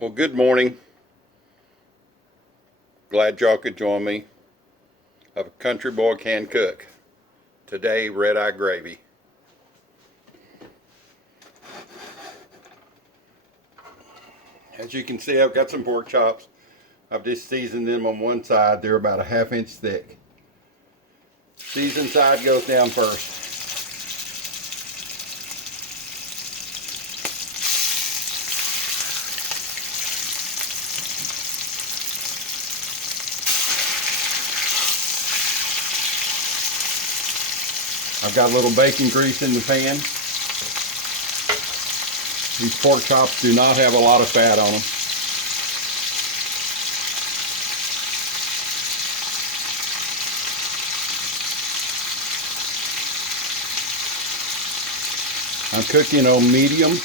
Well, good morning. Glad y'all could join me. A country boy can cook. Today, red eye gravy. As you can see, I've got some pork chops. I've just seasoned them on one side. They're about a ½ inch thick. Seasoned side goes down first. I've got a little bacon grease in the pan. These pork chops do not have a lot of fat on them. I'm cooking on medium.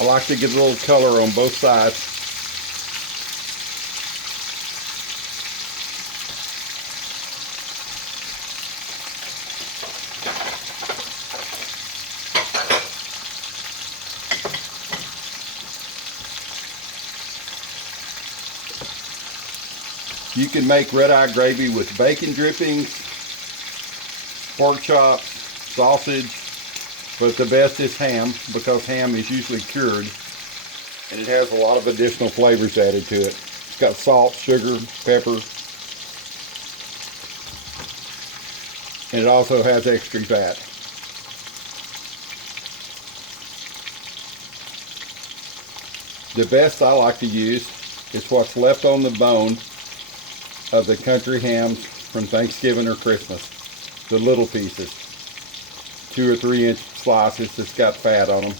I like to get a little color on both sides. You can make red eye gravy with bacon drippings, pork chops, sausage, but the best is ham because ham is usually cured and it has a lot of additional flavors added to it. It's got salt, sugar, pepper, and it also has extra fat. The best I like to use is what's left on the bone of the country hams from Thanksgiving or Christmas. The little pieces, 2 or 3 inch slices that's got fat on them.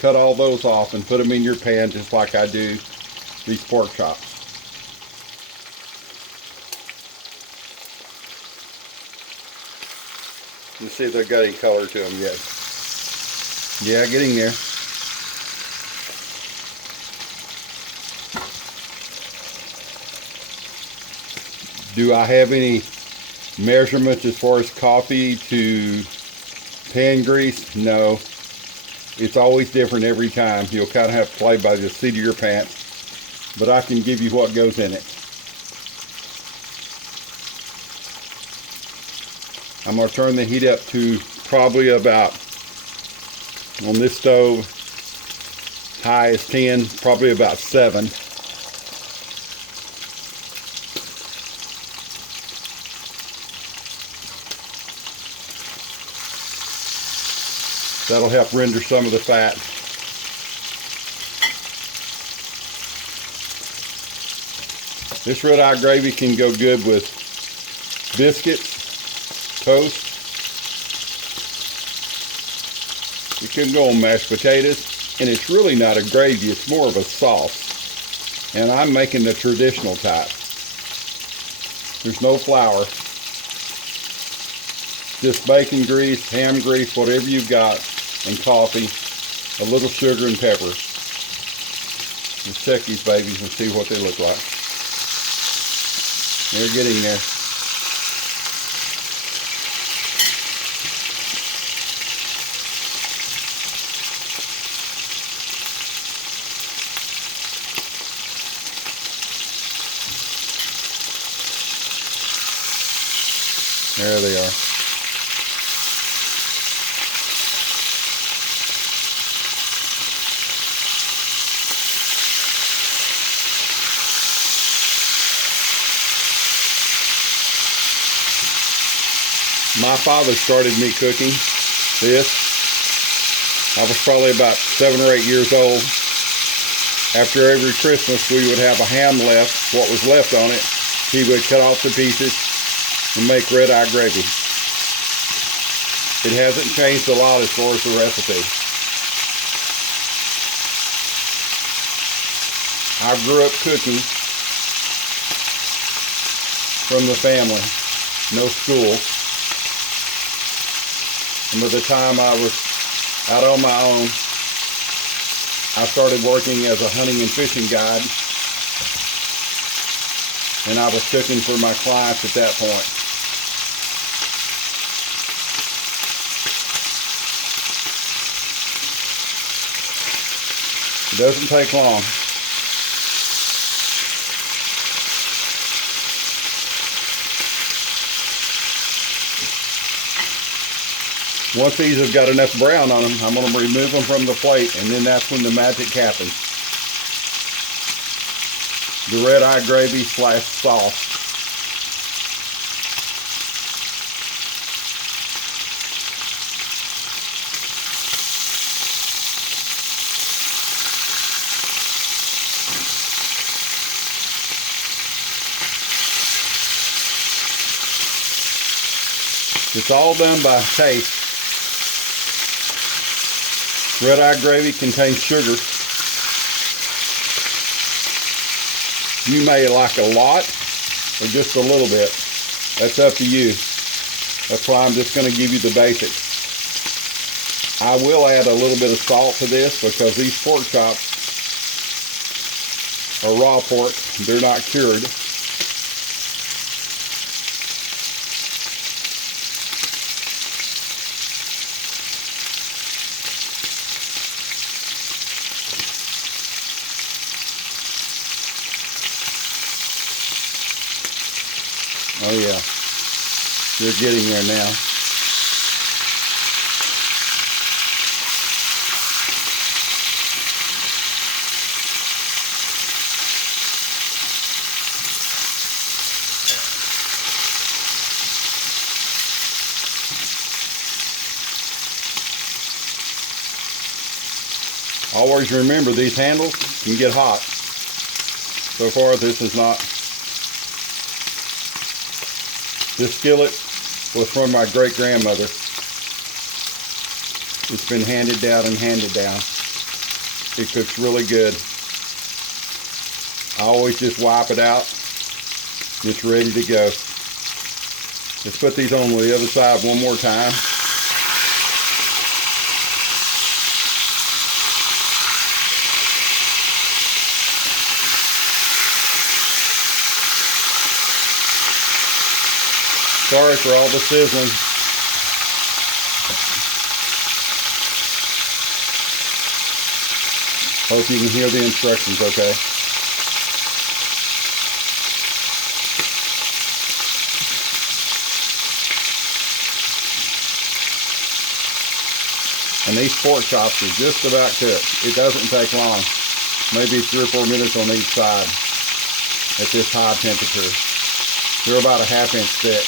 Cut all those off and put them in your pan just like I do these pork chops. Let's see if they've got any color to them yet. Yeah, getting there. Do I have any measurements as far as coffee to pan grease? No. It's always different every time. You'll kind of have to play by the seat of your pants. But I can give you what goes in it. I'm going to turn the heat up to probably about, on this stove, high as 10, probably about 7. That'll help render some of the fat. This red eye gravy can go good with biscuits, toast. It can go on mashed potatoes, and it's really not a gravy, it's more of a sauce. And I'm making the traditional type. There's no flour. Just bacon grease, ham grease, whatever you've got, and coffee, a little sugar and pepper. Let's check these babies and see what they look like. They're getting there. There they are. My father started me cooking this. I was probably about 7 or 8 years old. After every Christmas, we would have a ham left. What was left on it, he would cut off the pieces and make red eye gravy. It hasn't changed a lot as far as the recipe. I grew up cooking from the family, no school. And by the time I was out on my own, I started working as a hunting and fishing guide. And I was cooking for my clients at that point. It doesn't take long. Once these have got enough brown on them, I'm going to remove them from the plate, and then that's when the magic happens. The red eye gravy / sauce. It's all done by taste. Red eye gravy contains sugar. You may like a lot or just a little bit. That's up to you. That's why I'm just going to give you the basics. I will add a little bit of salt to this because these pork chops are raw pork. They're not cured. Oh yeah, you're getting there now. Always remember, these handles can get hot. So far, this is not. This skillet was from my great-grandmother. It's been handed down and handed down. It cooks really good. I always just wipe it out. It's ready to go. Let's put these on the other side one more time. Sorry for all the sizzling. Hope you can hear the instructions okay. And these pork chops are just about cooked. It doesn't take long. Maybe 3 or 4 minutes on each side at this high temperature. They're about a 1/2 inch thick.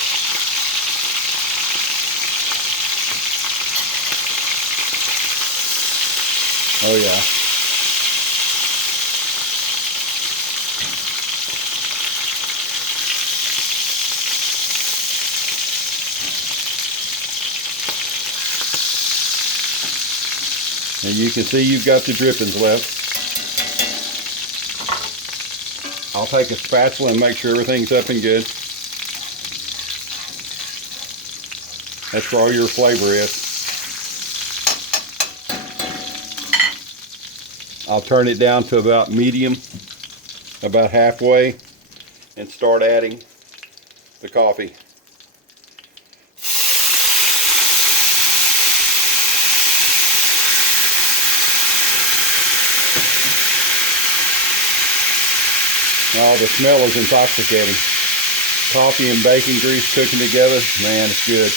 Oh yeah. And you can see you've got the drippings left. I'll take a spatula and make sure everything's up and good. That's where all your flavor is. I'll turn it down to about medium, about halfway, and start adding the coffee. Oh, the smell is intoxicating. Coffee and bacon grease cooking together, man, it's good.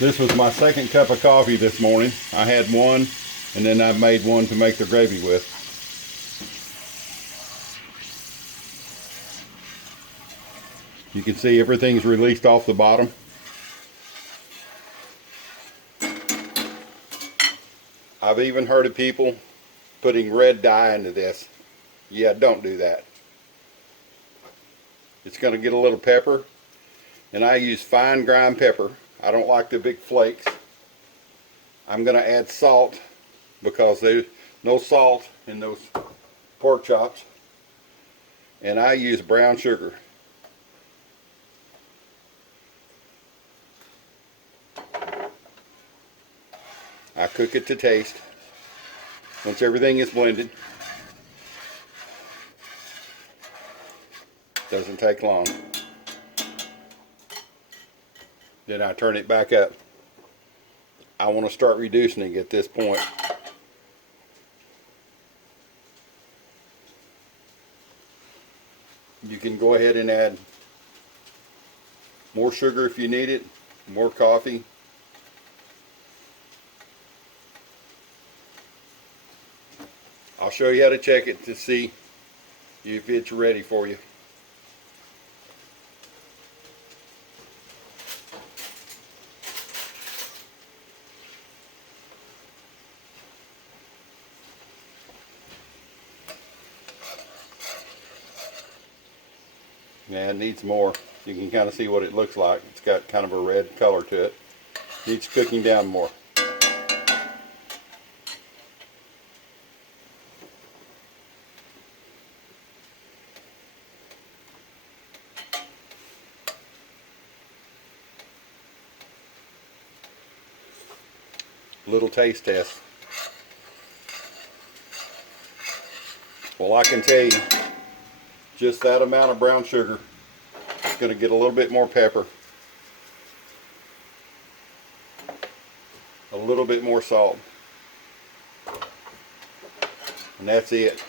This was my second cup of coffee this morning. I had one, and then I made one to make the gravy with. You can see everything's released off the bottom. I've even heard of people putting red dye into this. Yeah, don't do that. It's going to get a little pepper, and I use fine ground pepper. I don't like the big flakes. I'm going to add salt because there's no salt in those pork chops. And I use brown sugar. I cook it to taste. Once everything is blended, doesn't take long. Then I turn it back up. I want to start reducing it at this point. You can go ahead and add more sugar if you need it, more coffee. I'll show you how to check it to see if it's ready for you. Yeah, it needs more. You can kind of see what it looks like. It's got kind of a red color to it. Needs cooking down more. Little taste test. Well, I can tell you, just that amount of brown sugar is going to get a little bit more pepper, a little bit more salt, and that's it.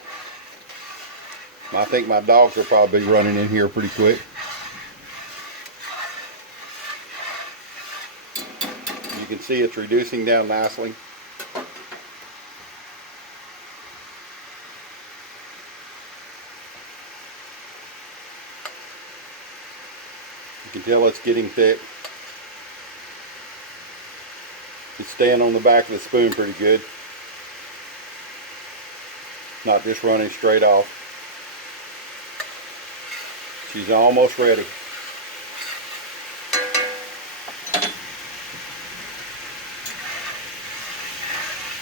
I think my dogs will probably be running in here pretty quick. You can see it's reducing down nicely. You can tell it's getting thick. It's staying on the back of the spoon pretty good. Not just running straight off. She's almost ready.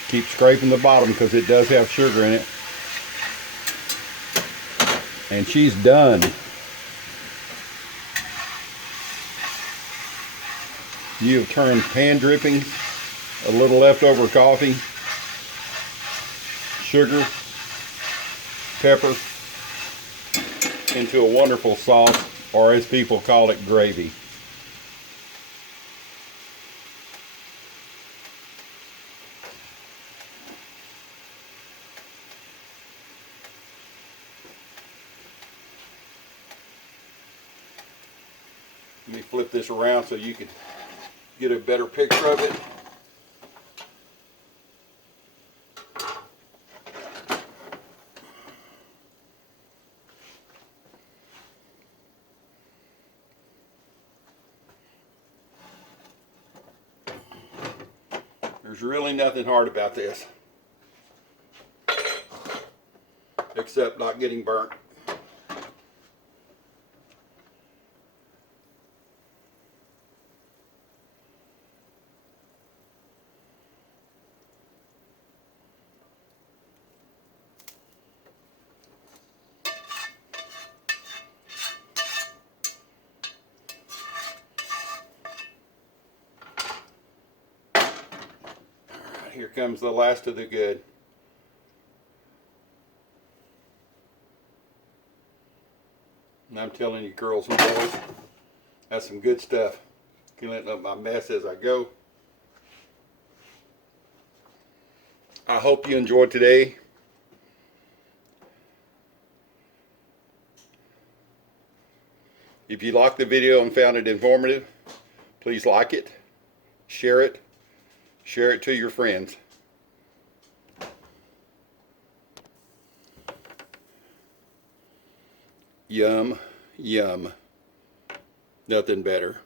Keep scraping the bottom because it does have sugar in it. And she's done. You have turned pan drippings, a little leftover coffee, sugar, pepper, into a wonderful sauce, or as people call it, gravy. Let me flip this around so you can get a better picture of it. There's really nothing hard about this, except not getting burnt. Here comes the last of the good. And I'm telling you, girls and boys, that's some good stuff. Cleaning up my mess as I go. I hope you enjoyed today. If you liked the video and found it informative, please like it, share it to your friends. Yum, yum. Nothing better.